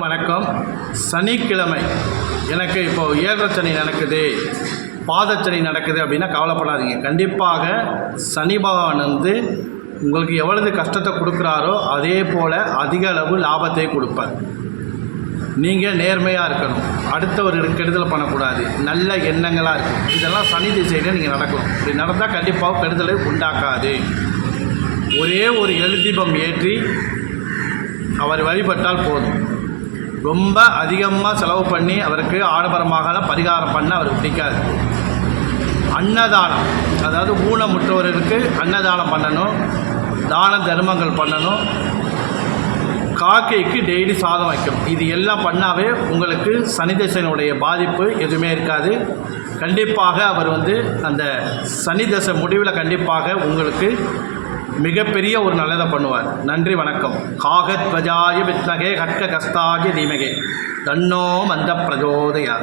வணக்கம். சனிக்கிழமை எனக்கு இப்போ ஏழரை நடக்குது, பாதச்சனி நடக்குது அப்படின்னா கவலைப்படாதீங்க. கண்டிப்பாக சனி பகவான் உங்களுக்கு எவ்வளவு கஷ்டத்தை கொடுக்குறாரோ அதே போல் அதிக அளவு லாபத்தை கொடுப்பார். நீங்கள் நேர்மையாக இருக்கணும், அடுத்தவர்களுக்கு கெடுதல் பண்ணக்கூடாது, நல்ல எண்ணங்களாக இருக்கும். இதெல்லாம் சனி திசையில் நீங்கள் நடக்கணும். இப்படி நடந்தால் கண்டிப்பாக கெடுதலை உண்டாக்காது. ஒரே ஒரு எழுதீபம் ஏற்றி அவர் வழிபட்டால் போதும். ரொம்ப அதிகமாக செலவு பண்ணி அவருக்கு ஆடம்பரமாக பரிகாரம் பண்ண அவருக்கு பிடிக்காது. அன்னதானம், அதாவது ஊனமுற்றவர்களுக்கு அன்னதானம் பண்ணணும், தான தர்மங்கள் பண்ணணும், காக்கைக்கு டெய்லி சாதம் வைக்கணும். இது எல்லாம் பண்ணாவே உங்களுக்கு சனி திசையினுடைய பாதிப்பு எதுவுமே இருக்காது. கண்டிப்பாக அவர் அந்த சனி தசை முடிவில் கண்டிப்பாக உங்களுக்கு மிகப்பெரிய ஒரு நல்லதை பண்ணுவார். நன்றி, வணக்கம். காகத்வஜாய வித்மகே கட்க கஸ்தாய தீமகே தன்னோ மந்த பிரஜோதயா.